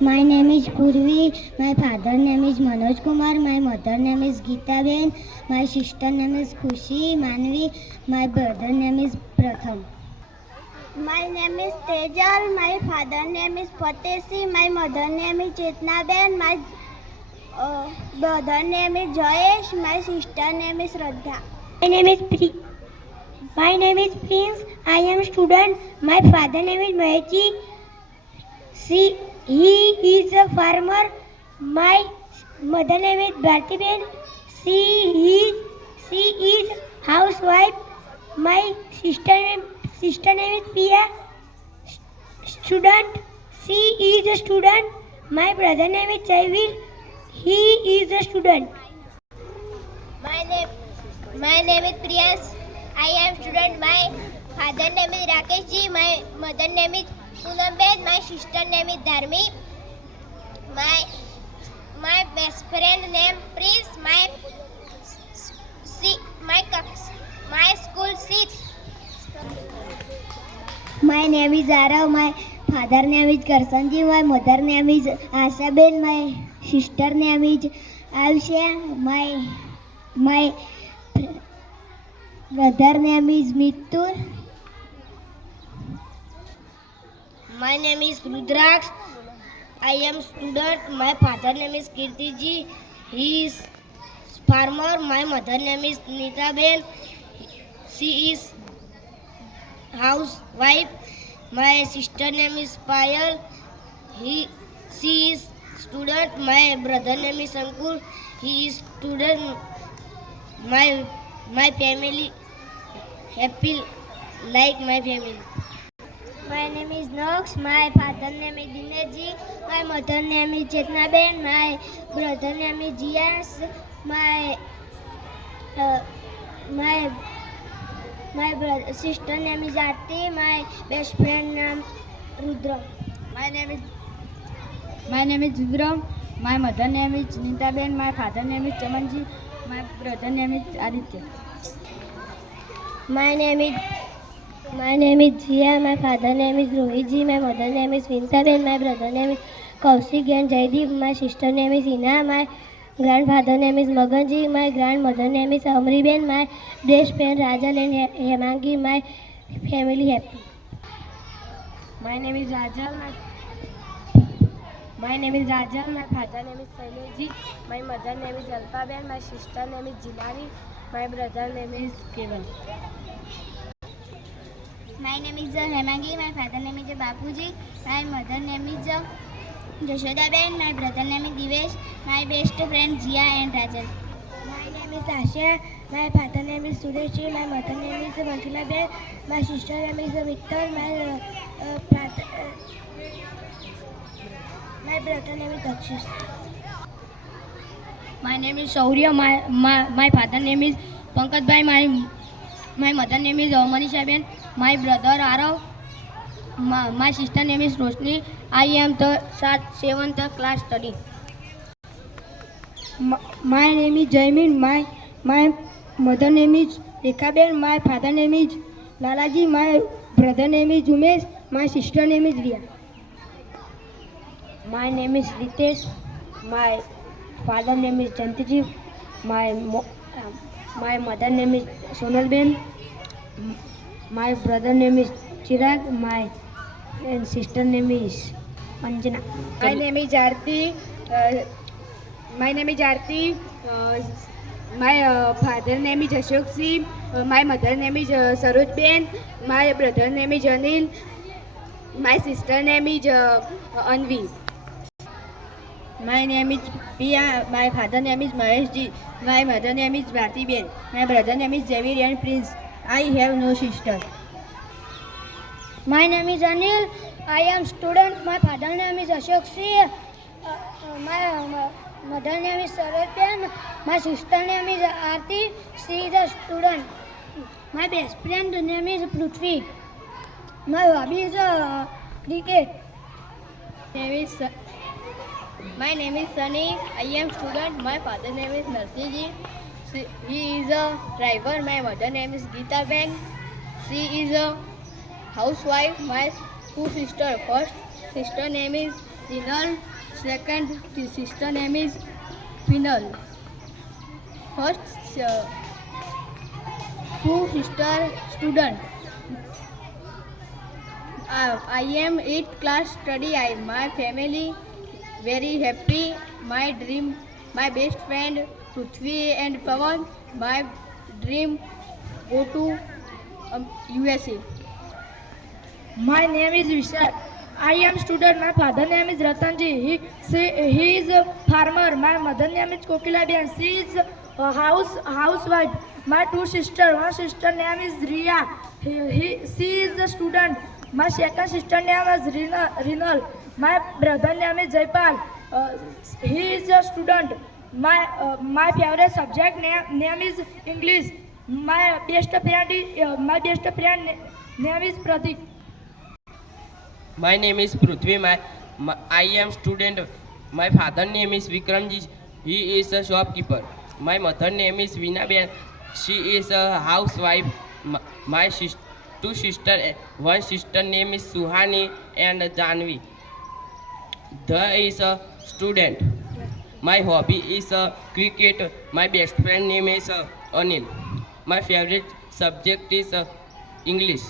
My name is Purvi. My father name is Manoj Kumar. My mother name is Geeta Ben. My sister name is Khushi Manvi. My brother name is Pratham. My name is Tejal. My father name is Fatesi. My mother name is Chetna Ben. My brother name is Jayesh. My sister name is Radha. My name is My name is Prince. I am student. My father name is Mahechi. He is a farmer. My mother name is Bhartiben. She is housewife. My sister name is Pia. Student. She is a student. My brother name is Chaivir. He is a student. My name My name is Priyas. I am student. My father name is Rakesh ji. My mother name is Poonam Ben. My sister name is Dharmi. My best friend name Prince. My school seats. My name is Arav. My father name is Karsanji. My mother name is Ashaben. My sister name is Aisha. My brother name is Mithun. My name is Rudraksh. I am student. My father name is Kirtiji. He is farmer. My mother name is Nita Ben. She is housewife. My sister name is Payal. She is student. My brother name is Ankur. He is student. My family happy like my family. My name is Nox. My father name is Dineji. My mother name is Chetna Ben. My brother name is Jias. My sister name is Aarti. My best friend name Rudra. My name is Vikram. My mother name is Nita Ben. My father name is Chamanji. My brother name is Aditya. My name is Jia. My father name is Rohitji. My mother name is Vinta Ben. My brother name is Kaushik and Jaideep. My sister name is Ina. My grandfather name is Maganji. My grandmother name is Amri Ben. My best friend Rajal and Hemangi. My family happy. My name is Rajal. My father name is Saileji. My mother name is Alpa Ben. My sister name is Jilani. My brother name is Keval. My name is Hemangi. My father name is Bapuji. My mother name is Jashoda Ben. My brother name is Divesh. My best friend Jia and Rajal. My name is Asha. My father name is Sureshi. My mother name is Vanshila Ben. My sister name is Victor. My brother name is Dakshis. My name is Shaurya. My father name is Pankaj Bhai. My mother name is Manisha Ben. My brother Arav. My sister name is Roshni. I am the 7th class study. My name is Jaimin. My mother name is Rekha Ben. My father name is Lalaji. My brother name is Umesh. My sister name is Riya. My name is Ritesh. My father name is Jantiji. My mother name is Sonal Ben. My brother name is Chirag. My sister name is Anjana. My name is Aarti. My father name is Ashok Singh. My mother name is Saroj Ben. My brother name is Anil. My sister name is Anvi. My name is Pia. My father name is Mahesh Ji. My mother name is Bharti Ben. My brother name is Javier and Prince. I have no sister. My name is Anil. I am student. My father name is Ashok Singh. My mother name is Saroj Ben. My sister name is Aarti. She is a student. My best friend name is Prithvi. My hobby is cricket. My name is Sunny. I am student. My father name is Narsiji. He is a driver. My mother name is Geeta Ben. She is a housewife. My two sisters. First sister name is Rinal. Second sister name is Final. First two sister student. I am 8th class study. My family very happy. My dream, my best friend Prithvi and Pawan. My dream go to USA. My name is Vishal. I am student. My father name is Ratanji. He is a farmer. My mother name is Kokilaben. She is a housewife. My two sister. One sister name is Ria. She is a student. My second sister name is Rinal. My brother name is Jaipal. He is a student. My favorite subject name is English. My best friend name is Pratik. My name is Prithvi. I am student. My father name is Vikramji. He is a shopkeeper. My mother name is Veena Ben. She is a housewife. My two sister, one sister name is Suhani and Janvi. The is a student. My hobby is cricket. My best friend name is Anil. My favorite subject is English.